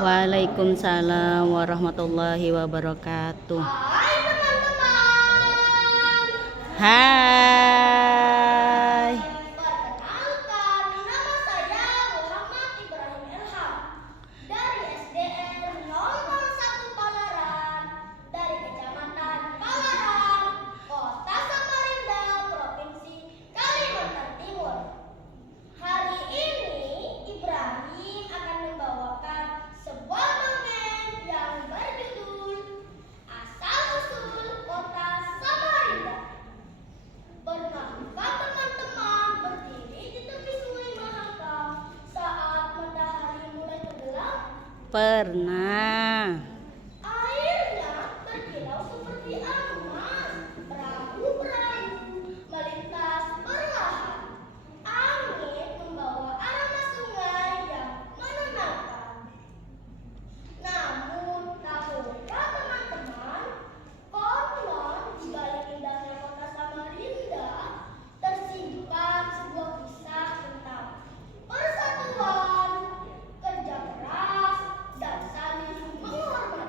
Waalaikumsalam warahmatullahi wabarakatuh. Hai teman-teman. Hai. Perkenalkan, nama saya Muhammad Ibrahim Ilham dari SDN 001 Palaran, dari Kecamatan Palaran, Kota Samarinda, Provinsi Kalimantan Timur. Hari ini Ibrahim akan membawakan sebuah dongeng yang berjudul Asal-usul Kota Samarinda. Pernahkah teman-teman berdiri di tepi Sungai Mahakam saat matahari mulai tenggelam? Pernah. Airnya berkilau seperti emas, perahu-perahu melintas perlahan. Angin membawa aroma sungai yang menenangkan. Namun, tahukah teman-teman, konon di balik indahnya kota Samarinda tersimpan sebuah kisah tentang persatuan, kerja keras, dan saling menghormati.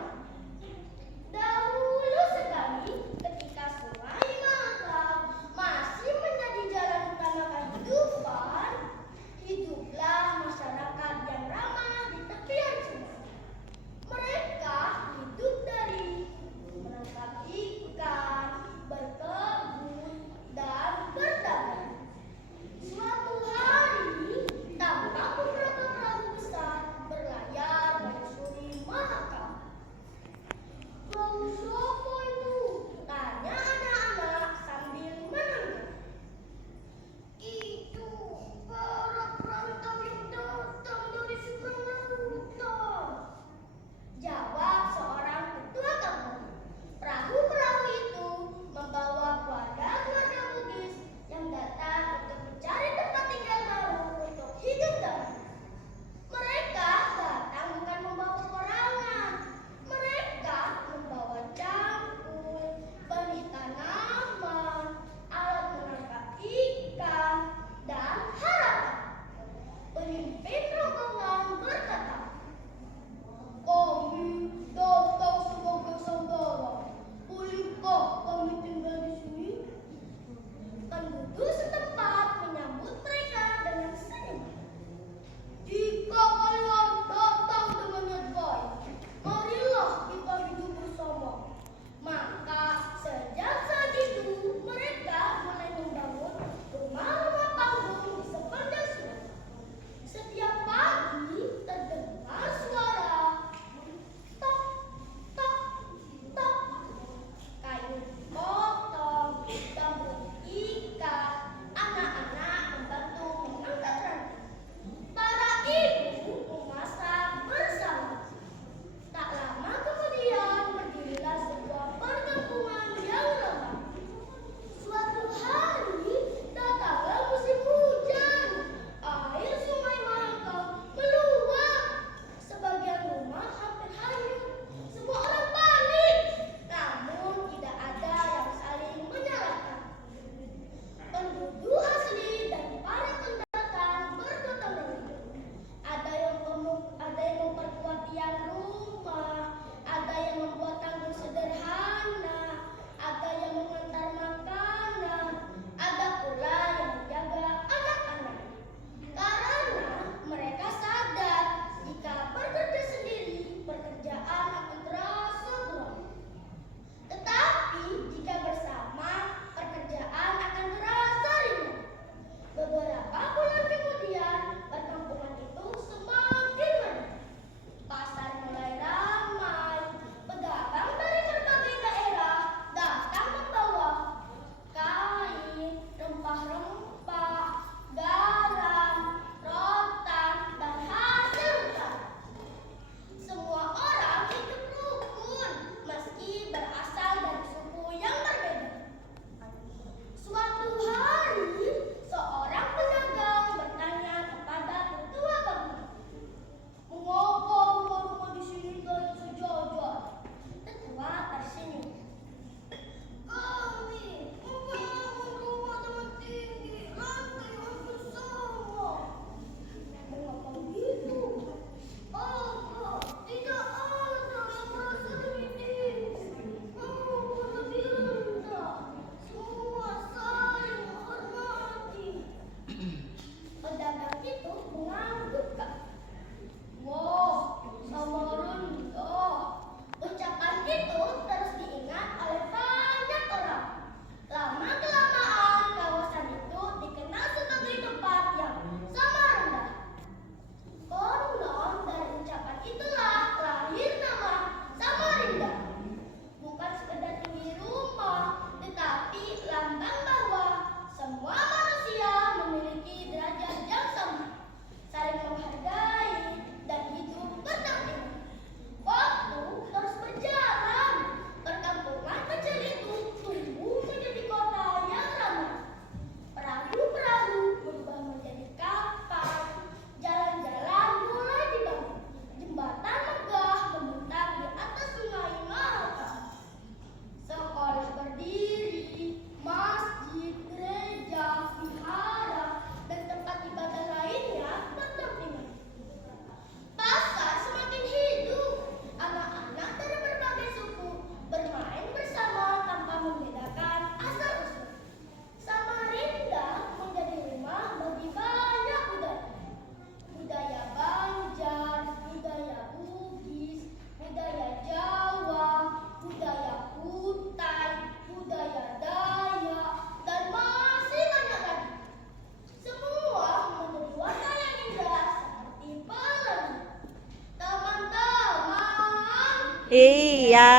Iya.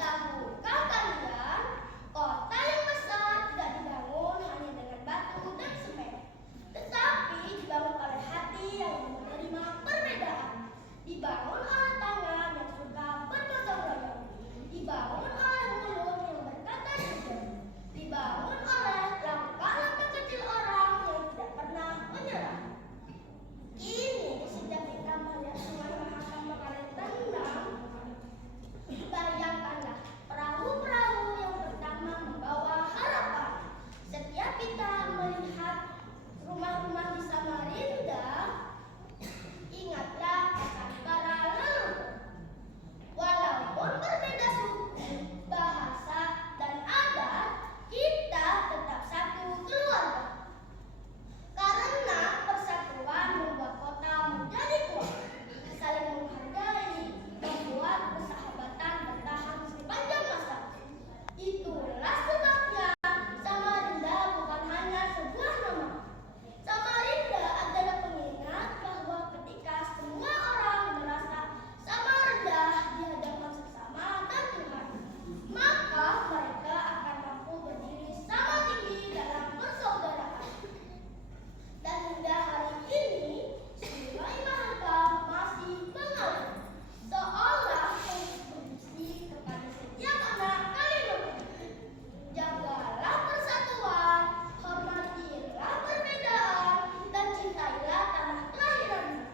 Tahukah kalian, kota yang besar tidak dibangun hanya dengan batu dan semen, tetapi dibangun oleh hati yang menerima perbedaan, dibangun oleh tangan yang suka bergotong royong, dibangun oleh mulut yang berkata jujur, dibangun oleh langkah-langkah kecil orang yang tidak pernah menyerah. Kini sejak kita melihat Sungai Mahakam kalian tenang, bayangkanlah perahu-perahu yang pertama membawa harapan. Setiap kita melihat rumah-rumah di Samarinda, ingatlah akan para leluhur. Walaupun berbeda suku, bahasa, dan adat, kita tetap satu keluarga. Karena persatuan membuat kota menjadi kuat, saling menghargai, membuat persahabatan bertahan sepanjang masa. Itulah sebabnya Samarinda bukan hanya sebuah nama. Samarinda adalah pengingat bahwa ketika semua orang merasa sama rendah di hadapan sesama dan Tuhan, maka mereka akan mampu berdiri sama tinggi dalam persaudaraan. Dan hingga hari ini, Sungai Mahakam masih mengalir, seolah menginstruksi kepada setiap anak Kalimantan. Jagalah persatuan, hormatilah perbedaan, dan cintailah tanah kelahiranmu.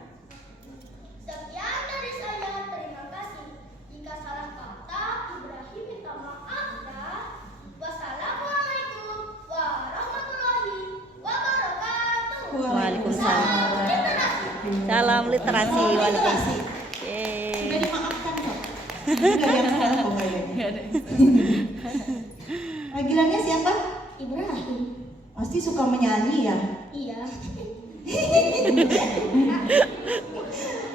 Sekian dari saya, terima kasih. Jika salah kata, Ibrahim minta maaf ya. Wassalamualaikum warahmatullahi wabarakatuh. Waalaikumsalam. Salam literasi. Waalaikumsalam. Yeay. Udah dimaafkan kok. Enggak yang kok kayaknya. Panggilannya siapa? Ibrahim. Pasti suka menyanyi ya. Iya.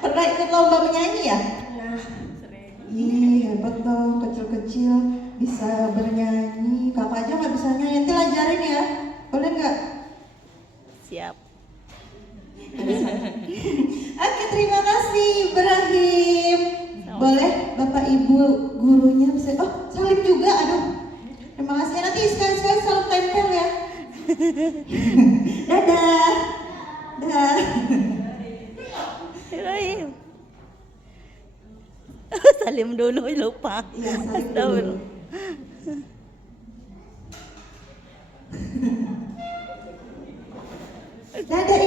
Pernah ikut lomba menyanyi ya? Nah, Ih, hebat dong, kecil-kecil bisa bernyanyi. Kakak aja nggak bisa nyanyi, nanti ajarin ya. Boleh nggak? Siap. Oke, terima kasih Ibrahim. Boleh Bapak Ibu gurunya bisa. Oh, salim juga, aduh. Terima kasih. Nanti sekali-sekali salam tempel ya. Dadah. Dah. Ibrahim. Salim dulu lupa. Iya, salim dulu. Astagfirullah. Dadah